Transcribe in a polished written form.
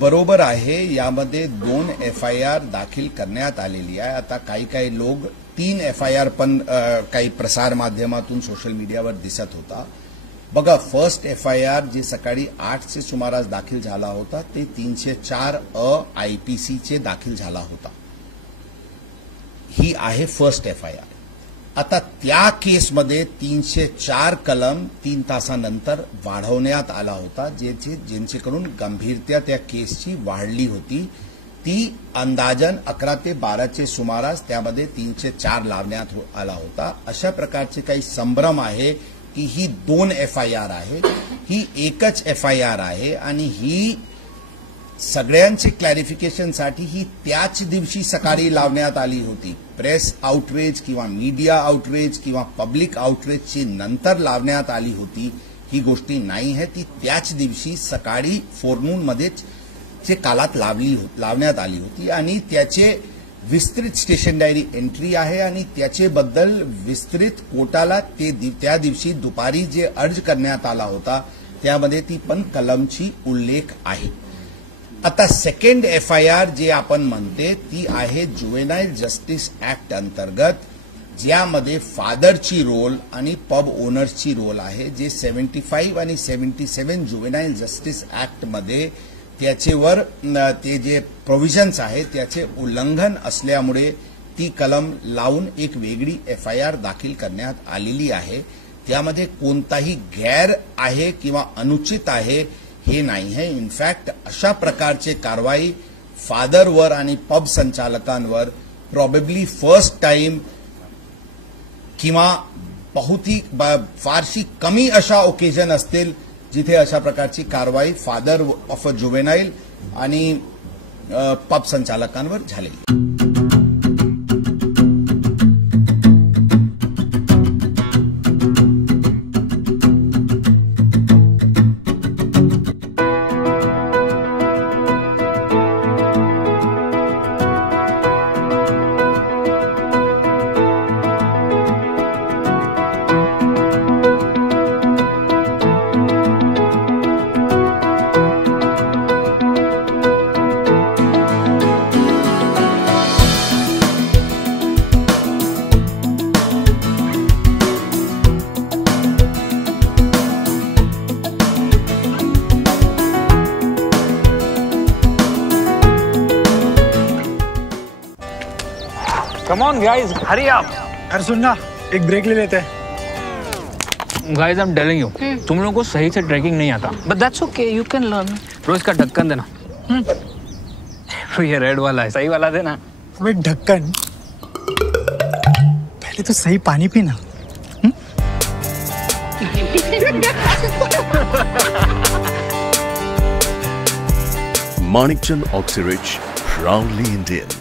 बरोबर आहे, यामध्ये 2 FIR दाखल करण्यात आलेली आहे। आता काही लोक 3 FIR पण काही प्रसार माध्यमातून सोशल मीडियावर दिसत होता। बघा, फर्स्ट FIR जे सकाळी 8चे सुमारास दाखल झाला होता ते 304 IPC चे दाखल झाला होता। ही आहे फर्स्ट FIR। आता त्या केसमध्ये 304 कलम 3 तासानंतर वाढवण्यात आला होता, जेणेकरून गंभीरता त्या केसची वाढली होती। ती अंदाजन 11 ते 12चे सुमारास त्यामध्ये 304 लावण्यात आला होता। अशा प्रकारचे काही संभ्रम आहे की ही 2 FIR आहे, ही एकच FIR आहे आणि ही सगळ्यांचे क्लॅरिफिकेशनसाठी ही त्याच दिवशी सकाळी लावण्यात आली होती। प्रेस आउटरीच किंवा मीडिया आउटरीच किंवा पब्लिक आउटरीचची नंतर लावण्यात आली होती, ही गोष्टी नाही आहे। ती त्याच दिवशी सकाळी फोरनूनमध्येच चे कालात लावण्यात आली होती आणि त्याचे विस्तृत स्टेशन डायरी एंट्री आहे आणि त्याचे बद्दल विस्तृत कोर्टाला त्या दिवशी दुपारी जे अर्ज करण्यात आला होता त्यामध्ये ती पण कलमची उल्लेख आहे। आता सेकंड FIR जे आपण म्हणते ती आहे जुवेनाइल जस्टिस ऍक्ट अंतर्गत, ज्यामध्ये फादरची रोल आणि पब ओनर्सची रोल आहे। जे 75 आणि 77 जुवेनाइल जस्टिस ऍक्ट मध्ये त्याचेवर ते जे प्रोव्हिजन्स आहेत त्याचे उल्लंघन असल्यामुळे ती कलम लावून एक वेगळी FIR दाखल करण्यात आलेली आहे। त्यामध्ये कोणताही गैर आहे किंवा अनुचित आहे हे नाही आहे। इनफॅक्ट अशा प्रकारचे कारवाई फादरवर आणि पब संचालकांवर प्रॉबेबली फर्स्ट टाइम किंवा फारशी कमी अशा ओकेजन असतील जिथे अशा प्रकारची कारवाई फादर ऑफ अ जुवेनाइल आणि पब संचालकांवर झालेली। Come on guys, hurry up. अरे सुन ना, एक ब्रेक ले लेते हैं। Guys, I'm telling you, तुम लोगों को सही से ट्रैकिंग नहीं आता। But that's okay, you can learn. रोज का ढक्कन देना। ये रेड वाला है, सही वाला देना। अबे ढक्कन, पहले तो सही पानी पीना। Manikchand Oxyrich, proudly Indian.